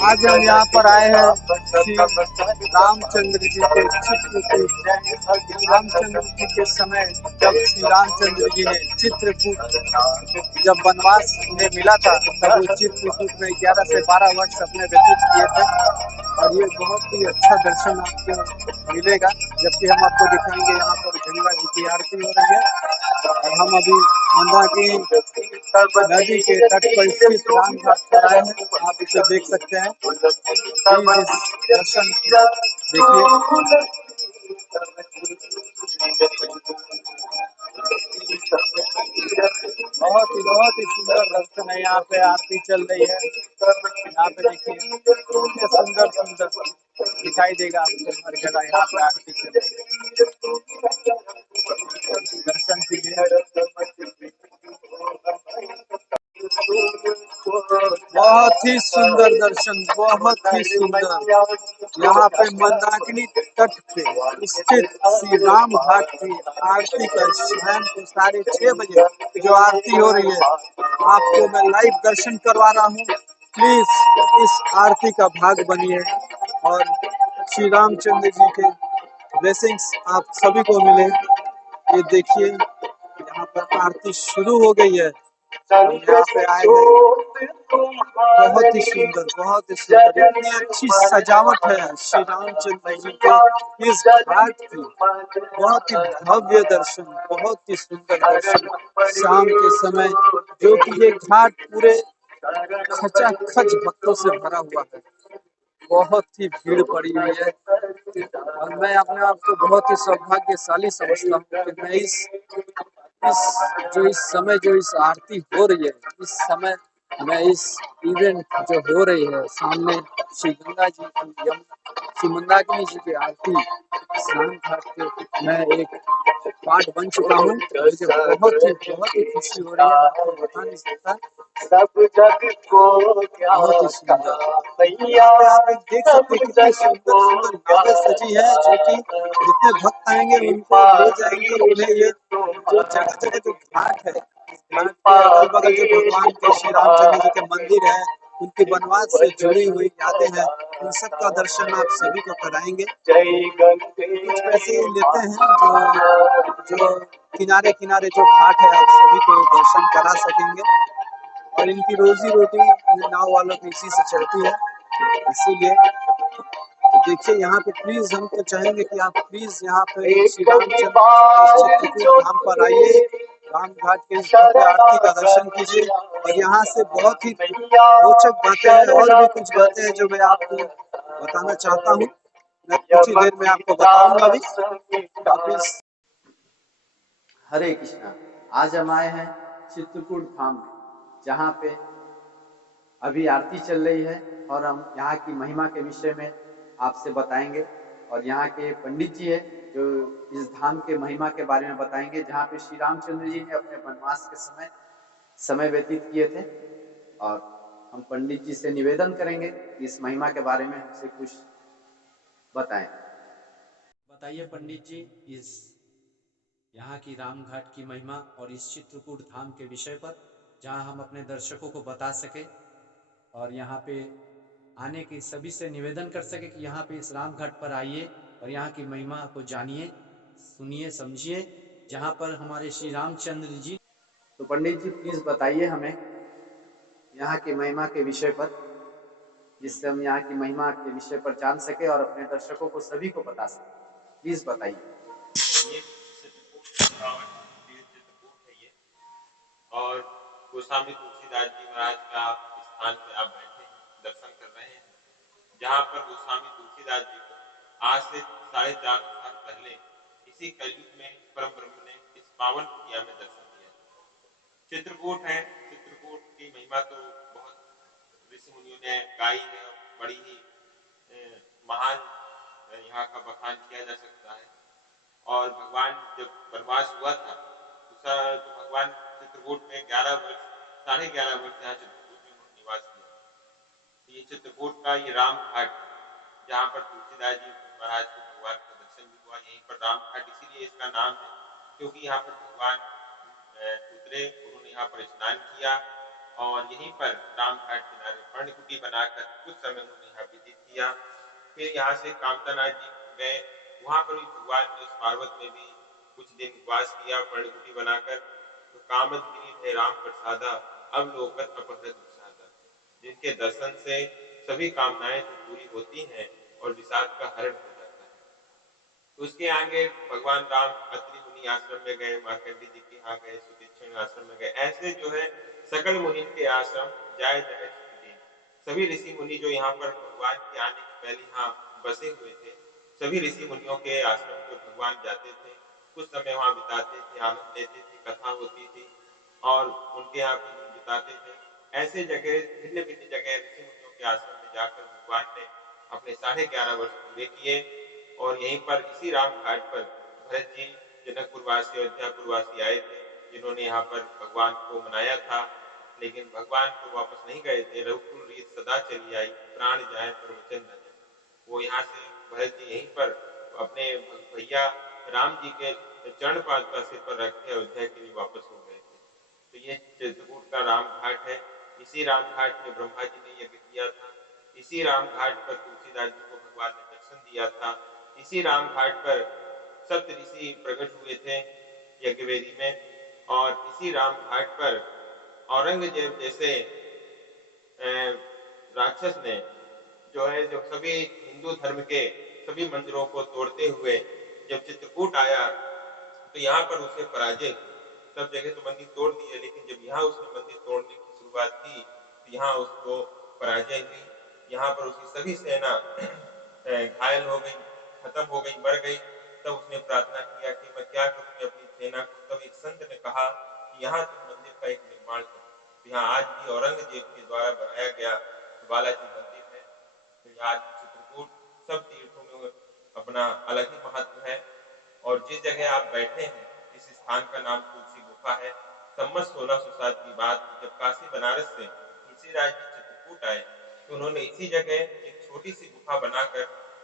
आज हम यहाँ पर आए हैं श्री रामचंद्र जी के चित्रकूट। रामचंद्र जी के समय जब श्री रामचंद्र जी ने चित्रकूट जब वनवास में मिला था, तब वो चित्रकूट में 11 से 12 वर्ष अपने व्यतीत किए थे। और ये बहुत ही अच्छा दर्शन आपको मिलेगा, जबकि हम आपको दिखाएंगे यहाँ पर गंगा जी की आरती हो रही है। और हम अभी मंदाकिनी नदी के तट पर स्थित राम घाट पर आए हैं। आप इसे देख सकते हैं। प्लीज इस दर्शन देखिए। बहुत ही सुंदर दर्शन है। यहाँ पे आरती चल रही है। यहाँ पे देखिए कितने सुंदर सुंदर दिखाई देगा आपको हर जगह। यहाँ पे आरती चल रही है, दर्शन कीजिए। बहुत ही सुंदर दर्शन, बहुत ही सुंदर। यहाँ पे मंदाकिनी तट पे स्थित श्री राम घाट की आरती का शाम को 6:30 बजे जो आरती हो रही है, आपको मैं लाइव दर्शन करवा रहा हूँ। प्लीज इस आरती का भाग बनिए और श्री रामचंद्र जी के ब्लेसिंग्स आप सभी को मिले। ये देखिए यहाँ पर आरती शुरू हो गई है। यहाँ पे आए हैं, बहुत ही सुंदर, बहुत ही सुंदर। इतनी अच्छी सजावट है श्री रामचंद्र जी के इस घाट की। बहुत ही भव्य दर्शन, बहुत ही सुंदर दर्शन शाम के समय, जो कि ये घाट पूरे खचाखच भक्तों से भरा हुआ है। बहुत ही भीड़ पड़ी हुई है और मैं अपने आप को बहुत ही सौभाग्यशाली समझता हूँ कि मैं इस समय जो इस आरती हो रही है, इस समय मैं इस इवेंट जो हो रही है सामने श्री गंगा जी की श्री मंदाकिनी जी की आरती स्नान घाट के मैं एक पार्ट बन चुका हूँ। मुझे बहुत ही खुशी हो रही है, आपको बता नहीं सकता। सब जग को बहुत ही सुंदर। यहाँ पे आप एक देख सकते हैं कितनी सुंदर सुंदर नावें सजी है, जो कि जितने भक्त आएंगे उनको ले जाएंगे। उन्हें ये जो जगह जगह जो घाट है, घाट के अगल बगल जो भगवान के श्री रामचंद्र जी के मंदिर है, उनके वनवास से जुड़ी हुई यादें हैं, उन सब का दर्शन आप सभी को कराएंगे। कुछ पैसे लेते हैं जो किनारे किनारे जो घाट है, आप सभी को दर्शन करा सकेंगे। और इनकी रोजी रोटी नाव वालों की इसी से चलती है, इसीलिए देखिए यहाँ पे प्लीज हम तो चाहेंगे कि आप प्लीज यहाँ पे श्री रामचंद्र चित्रकूट धाम पर आइए, राम घाट के भव्य आरती का दर्शन कीजिए। और यहाँ से बहुत ही रोचक बातें हैं, और भी कुछ बातें हैं जो मैं आपको बताना चाहता हूँ। मैं कुछ ही देर में आपको बताऊंगा भी। वापिस हरे कृष्णा। आज हम आए हैं चित्रकूट धाम में, जहाँ पे अभी आरती चल रही है और हम यहाँ की महिमा के विषय में आपसे बताएंगे। और यहाँ के पंडित जी है जो इस धाम के महिमा के बारे में बताएंगे, जहाँ पे श्री रामचंद्र जी ने अपने वनवास के समय व्यतीत किए थे। और हम पंडित जी से निवेदन करेंगे कि इस महिमा के बारे में हमसे कुछ बताएं। बताइए पंडित जी, इस यहाँ की राम घाट की महिमा और इस चित्रकूट धाम के विषय पर, जहाँ हम अपने दर्शकों को बता सके और यहाँ पे आने की सभी से निवेदन कर सके कि यहाँ पे इस राम घाट पर आइए और यहाँ की महिमा को जानिए, सुनिए, समझिए, जहाँ पर हमारे श्री रामचंद्र जी। तो पंडित जी प्लीज बताइए हमें यहाँ की महिमा के विषय पर, जिससे हम यहाँ की महिमा के विषय पर जान सके और अपने दर्शकों को सभी को बता सके। प्लीज बताइए। ये चित्रकूट है ये, और गोस्वामी तुलसीदास जी महाराज का स्थान पे आप बैठे हैं, दर्शन कर रहे हैं, जहाँ पर गोस्वामी तुलसीदास जी को आज से 450 साल पहले इसी कलयुग में परम ब्रह्म ने इस पावन कुटिया में दर्शन दिया। चित्रकूट है, चित्रकूट की महिमा तो बहुत ऋषि मुनियों ने गाई है, बड़ी ही महान यहाँ का बखान किया जा सकता है। और भगवान जब वनवास हुआ था तो भगवान चित्रकूट में 11 वर्ष 11.5 वर्ष यहाँ चित्रकूट में उन्होंने निवास किया। ये चित्रकूट का ये राम घाट, जहाँ पर तुलसीदास जी महाराज को भगवान का दर्शन भी हुआ, यहीं पर राम घाट इसीलिए इसका नाम है क्योंकि यहाँ पर भगवान उतरे, उन्होंने यहाँ पर स्नान किया और यहीं पर राम घाट किनारे पर्णकुटी बनाकर कुछ समय उन्होंने यहाँ व्यतीत किया। फिर यहाँ से कामतानाथ जी गए, वहां पर भी भगवान ने उस पार्वत में भी कुछ दिन उपवास किया पर्णकुटी बनाकर। तो कामद गिरि राम प्रसादा, अब लोकत अपहृत विषादा, जिनके दर्शन से सभी कामनाएं तो पूरी होती हैं और विषाद का हरण हो जाता है। तो उसके आगे भगवान राम अत्रि मुनि आश्रम में गए, मार्कंडी जी के यहाँ गए, सुतीक्षण आश्रम में गए। ऐसे जो है सकल मुनि के आश्रम जाए जाए सभी ऋषि मुनि जो यहाँ पर भगवान के आने के पहले यहाँ बसे हुए थे, सभी ऋषि मुनियों के आश्रम में भगवान जाते थे, कुछ समय वहाँ बिताते थे, आनंद लेते थे, कथा होती थी और उनके यहाँ कुछ दिन बिताते थे। ऐसे जगह भिन्न भिन्न जगह ऋषि मुनियों के आश्रम में जाकर भगवान ने अपने 11.5 वर्ष पूरे किए और यहीं पर इसी राम घाट पर भरत जी जनकपुरवासी अयोध्यापुरवासी आए थे, जिन्होंने यहाँ पर भगवान को मनाया था, लेकिन भगवान तो वापस नहीं गए थे। रघुकुल रीत सदा चली आई, प्राण जाए पर वचन न जाए। वो यहाँ से भरत जी यहीं पर अपने भैया राम जी के चरण पादुका सिर पर रख के अयोध्या के लिए वापस हो गए थे। तो ये चित्रकूट का राम घाट है। इसी राम घाट में ब्रह्मा जी ने यज्ञ किया था, इसी राम घाट पर तुलसीदास जी को भगवान ने दर्शन दिया था, इसी राम घाट पर सप्त ऋषि प्रकट हुए थे यज्ञवेदी में और इसी राम घाट पर औरंगजेब जैसे राक्षस ने जो सभी हिंदू धर्म के सभी मंदिरों को तोड़ते हुए जब चित्रकूट आया तो यहाँ पर उसे पराजय, सब जगह तो मंदिर तोड़ दिए, लेकिन जब यहाँ उसने मंदिर तोड़ने की शुरुआत की तो यहाँ उसको पराजय हुई। यहाँ पर उसकी सभी सेना घायल हो गई, खत्म हो गई, मर गई। तब उसने प्रार्थना किया कि मैं क्या करूँ अपनी सेना को। तब एक संत ने कहा कि यहाँ तुम मंदिर का एक निर्माण करो। यहाँ आज भी औरंगजेब के द्वारा बनाया गया बालाजी मंदिर है। तो आज चित्रकूट सब तीर्थों में अपना अलग ही महत्व है। और जिस जगह आप बैठे हैं इस स्थान का नाम तुलसी गुफा है। संवत 1607 की बात, जब काशी बनारस से तुलसीदास जी चित्रकूट आए तो उन्होंने इसी जगह एक छोटी सी गुफा बनाकर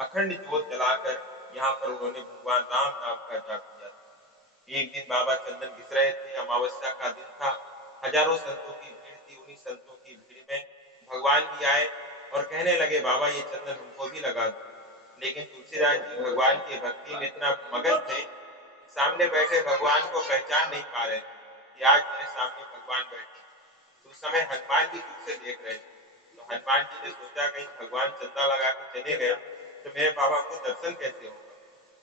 अखंड ज्योत जलाकर यहाँ पर उन्होंने भगवान राम नाम का जाप किया था। एक दिन बाबा चंदन घिस रहे थे, अमावस्या का दिन था, हजारों संतों की भीड़ थी। उन्हीं संतों की भीड़ में भगवान भी आए और कहने लगे बाबा ये चंदन हमको भी लगा दो। लेकिन तुलसीदास जी भगवान की भक्ति में इतना मगन थे, सामने बैठे भगवान को पहचान नहीं पा रहे कि आज मेरे सामने भगवान बैठे। तो उस समय हनुमान जी दूर से देख रहे थे। तो हनुमान जी ने सोचा कहीं भगवान चंदा लगा के चले गए तो मेरे बाबा को दर्शन कैसे होगा।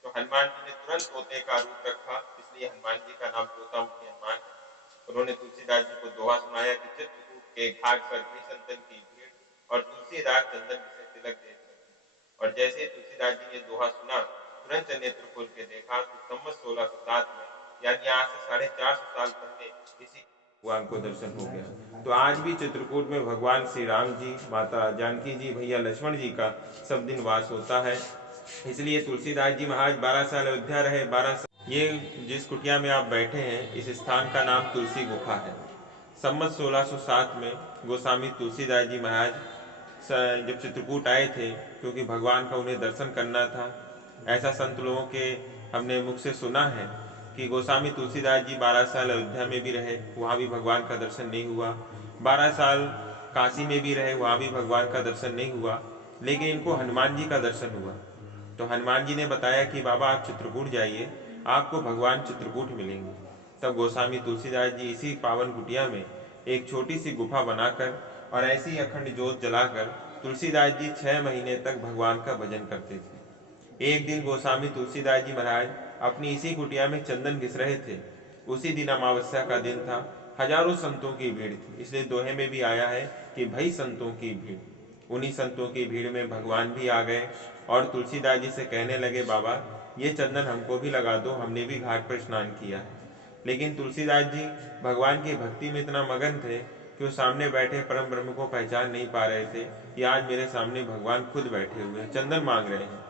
तो हनुमान जी ने तुरंत तोते का रूप रखा, इसलिए हनुमान जी का नाम तोता मुखी हनुमान है। उन्होंने तुलसीदास जी को दोहा सुनाया कि चित्रकूट के घाट पर भी संतन की भीड़ और तुलसीदास चंदन से तिलक देख रहे थे। और जैसे ही तुलसीदास जी ने दोहा सुना तुरंत नेत्र खोल के देखा तो संवत 1607 में यानी आज से 450 साल पहले इसी भगवान को दर्शन हो गया। तो आज भी चित्रकूट में भगवान श्री राम जी, माता जानकी जी, भैया लक्ष्मण जी का सब दिन वास होता है। इसलिए तुलसीदास जी महाराज 12 साल अयोध्या रहे। 12 साल ये जिस कुटिया में आप बैठे हैं इस स्थान का नाम तुलसी गुफा है। संवत 1607 में गोस्वामी तुलसीदास जी महाराज जब चित्रकूट आए थे, क्योंकि भगवान का उन्हें दर्शन करना था। ऐसा संत लोगों के हमने मुख से सुना है कि गोस्वामी तुलसीदास जी 12 साल अयोध्या में भी रहे, वहाँ भी भगवान का दर्शन नहीं हुआ। 12 साल काशी में भी रहे, वहाँ भी भगवान का दर्शन नहीं हुआ। लेकिन इनको हनुमान जी का दर्शन हुआ। तो हनुमान जी ने बताया कि बाबा आप चित्रकूट जाइए, आपको भगवान चित्रकूट मिलेंगे। तब गोस्वामी तुलसीदास जी इसी पावन कुटिया में एक छोटी सी गुफा बनाकर और ऐसी अखंड ज्योत जलाकर तुलसीदास जी 6 महीने तक भगवान का भजन करते थे। एक दिन गोस्वामी तुलसीदास जी महाराज अपनी इसी कुटिया में चंदन घिस रहे थे। उसी दिन अमावस्या का दिन था, हजारों संतों की भीड़ थी। इसलिए दोहे में भी आया है कि भई संतों की भीड़। उन्हीं संतों की भीड़ में भगवान भी आ गए और तुलसीदास जी से कहने लगे बाबा ये चंदन हमको भी लगा दो, हमने भी घाट पर स्नान किया है। लेकिन तुलसीदास जी भगवान की भक्ति में इतना मगन थे कि वो सामने बैठे परम ब्रह्म को पहचान नहीं पा रहे थे कि आज मेरे सामने भगवान खुद बैठे हुए हैं, चंदन मांग रहे हैं।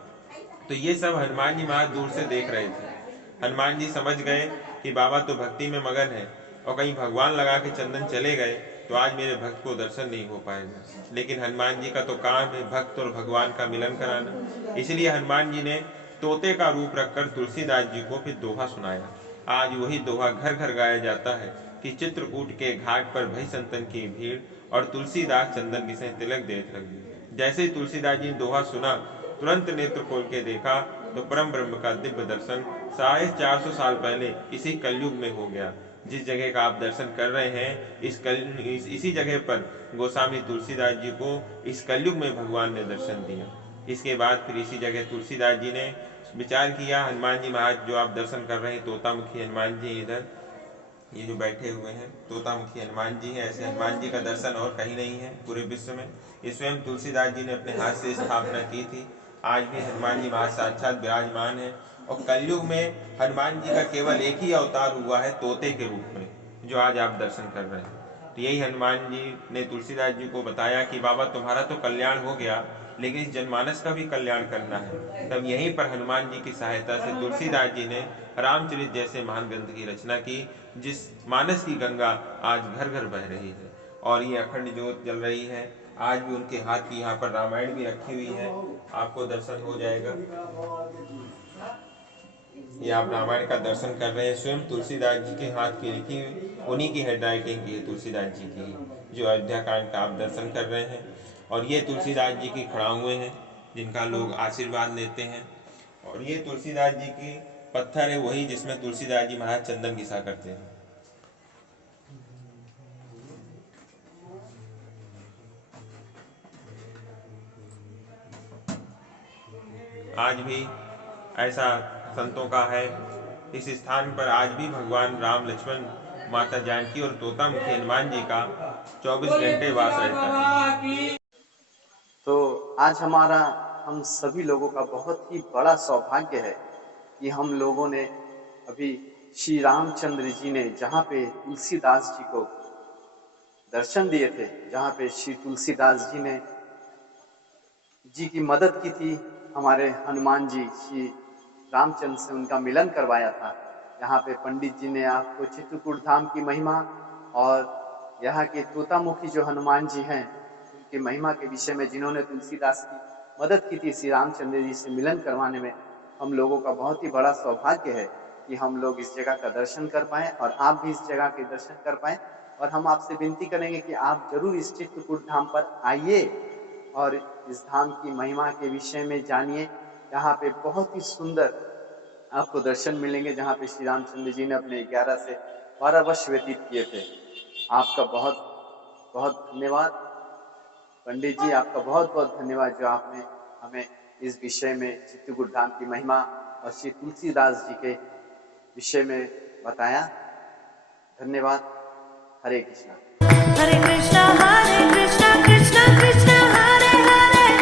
तो ये सब हनुमान जी महाराज दूर से देख रहे थे। हनुमान जी समझ गए कि बाबा तो भक्ति में मगन है और कहीं भगवान लगा के चंदन चले गए तो आज मेरे भक्त को दर्शन नहीं हो पाएगा। लेकिन हनुमान जी का तो काम है भक्त और भगवान का मिलन कराना। इसलिए हनुमान जी ने तोते का रूप रखकर तुलसीदास जी को फिर दोहा सुनाया आज वही दोहा घर घर गाया जाता है कि चित्रकूट के घाट पर भई संतन की भीड़ और तुलसीदास चंदन की से तिलक देत लगी। जैसे ही तुलसीदास जी ने दोहा सुना, तुरंत नेत्र खोल के देखा तो परम ब्रह्म का दिव्य दर्शन 450 साल पहले इसी कलयुग में हो गया। जिस जगह का आप दर्शन कर रहे हैं, इसी जगह पर गोस्वामी तुलसीदास जी को इस कलयुग में भगवान ने दर्शन दिया। इसके बाद फिर इसी जगह तुलसीदास जी ने विचार किया, हनुमान जी महाराज जो आप दर्शन कर रहे हैं, तोतामुखी हनुमान जी इधर ये जो बैठे हुए हैं तोतामुखी हनुमान जी हैं। ऐसे हनुमान जी का दर्शन और कहीं नहीं है पूरे विश्व में। ये स्वयं तुलसीदास जी ने अपने हाथ से स्थापना की थी। आज भी हनुमान जी महाराज साक्षात विराजमान है और कलयुग में हनुमान जी का केवल एक ही अवतार हुआ है तोते के रूप में, जो आज आप दर्शन कर रहे हैं। तो यही हनुमान जी ने तुलसीदास जी को बताया कि बाबा तुम्हारा तो कल्याण हो गया, लेकिन इस जनमानस का भी कल्याण करना है। तब यहीं पर हनुमान जी की सहायता से तुलसीदास जी ने रामचरित जैसे महान ग्रंथ की रचना की, जिस मानस की गंगा आज घर घर बह रही है और ये अखंड ज्योत जल रही है। आज भी उनके हाथ की यहाँ पर रामायण भी रखी हुई है, आपको दर्शन हो जाएगा। ये आप रामायण का दर्शन कर रहे हैं, स्वयं तुलसीदास जी के हाथ की लिखी हुई, उन्हीं की हेड राइटिंग की है तुलसीदास जी की, जो अयोध्या कांड का आप दर्शन कर रहे हैं। और ये तुलसीदास जी की खड़ाउए हैं जिनका लोग आशीर्वाद लेते हैं। और ये तुलसीदास जी की पत्थर है वही जिसमें तुलसीदास जी महाराज चंदन घिसा करते हैं। आज भी ऐसा संतों का है, इस स्थान पर आज भी भगवान राम, लक्ष्मण, माता जानकी और तोतामुखी हनुमान जी का 24 घंटे वास रहता है। तो आज हम सभी लोगों का बहुत ही बड़ा सौभाग्य है कि हम लोगों ने अभी श्री रामचंद्र जी ने जहाँ पे तुलसीदास जी को दर्शन दिए थे, जहाँ पे श्री तुलसीदास जी की मदद की थी, हमारे हनुमान जी श्री रामचंद्र से उनका मिलन करवाया था। यहाँ पे पंडित जी ने आपको चित्रकूट धाम की महिमा और यहाँ के तोतामुखी जो हनुमान जी हैं उनकी महिमा के विषय में, जिन्होंने तुलसीदास की मदद की थी श्री रामचंद्र जी से मिलन करवाने में, हम लोगों का बहुत ही बड़ा सौभाग्य है कि हम लोग इस जगह का दर्शन कर पाएँ और आप भी इस जगह के दर्शन कर पाएँ। और हम आपसे विनती करेंगे कि आप जरूर इस चित्रकूट धाम पर आइए और इस धाम की महिमा के विषय में जानिए। यहाँ पे बहुत ही सुंदर आपको दर्शन मिलेंगे, जहाँ पे श्री रामचंद्र जी ने अपने 11 से 12 वर्ष व्यतीत किए थे। आपका बहुत बहुत धन्यवाद पंडित जी, आपका बहुत बहुत धन्यवाद जो आपने हमें इस विषय में चित्रकूट धाम की महिमा और श्री तुलसीदास जी के विषय में बताया। धन्यवाद। हरे कृष्णा। हरे कृष्णा।